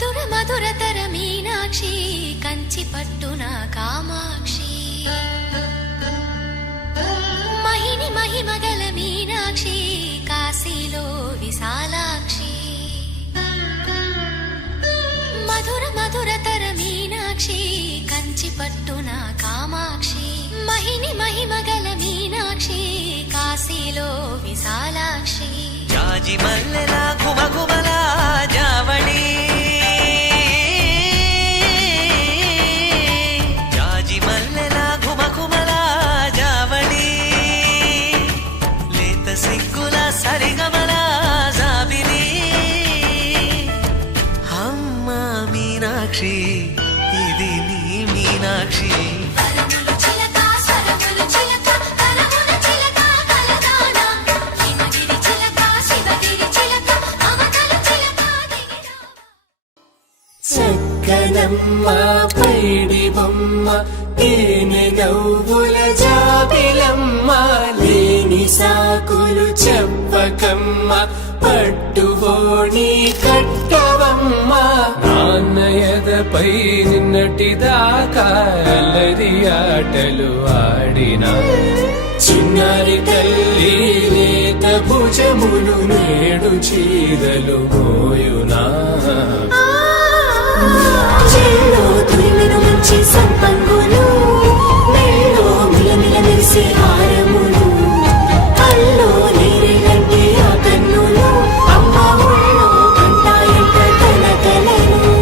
మధుర మధురతర మీనాక్షి కంచి పట్టున కామాక్షి మహిని మహిమగల మీనాక్షి కాశీలో విశాలాక్షి మధుర మధురతర మీనాక్షి కంచి పట్టున కామాక్షి మహిని మహిమగల మీనాక్షి కాశీలో విశాలాక్షి జాజి మల్లెల గుమగుమల జావళి జాజి మల్లెల గుమగుమల జావళి లేత సిగ్గుల సరిగమల జాబిలి అమ్మ మీనాక్షి ఇది నీ మీనాక్షి చక్కనమ్మ పైడి బొమ్మ తేనె నవ్వుల జాబిలమ్మ లేని సాకులు చెప్పకమ్మ పట్టువోణి కట్టవమ్మ నాన్నయదపై నిన్నటిదాకా అల్లరి ఆటలు ఆడినా చిన్నారి తల్లి లేత భుజములు నేడు చీరలు మోయునా చెల్లో తురిమిన మంచి సంపంగులు మెల్లో మిలమిల మెరిసే హారములు కల్లో నీరెలంటే ఆ కన్నులు అమ్మ ఒళ్ళో కంటాయంట కలకలను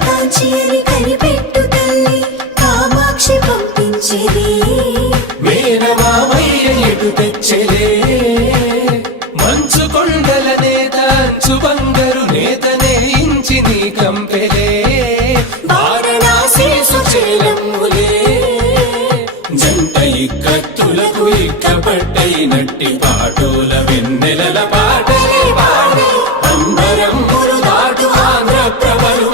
కాంచి అని కనిపెట్టు తల్లి కామాక్షి పంపించేది మేనమామయ్య ఎటు తెచ్చలే మంచు కొండల నేత అంచు బంగారు నేత నేయించి నీ కంపెలే వారణాసి సుచేలమ్ములే జంట ఇక్కత్తులకు ఇక్కపట్టయినట్టి పాటోల వెన్నెలల పాటలే పాడే అంబరమ్ములు దాటు ఆంధ్ర ప్రభలు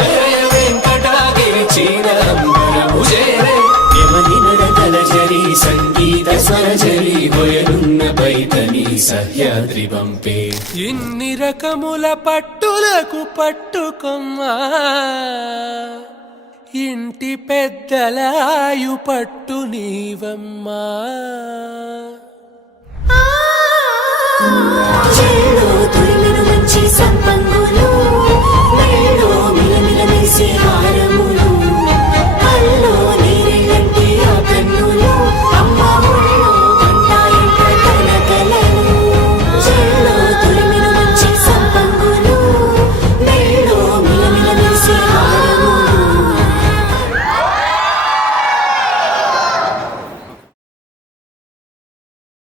సంగీత స్వరజరి హొయలున్న బైతని సహ్యాద్రి పంపే ఇన్ని రకముల పట్టులకు పట్టుకొమ్మా ఇంటి పెద్దలాయు పట్టు నీవమ్మా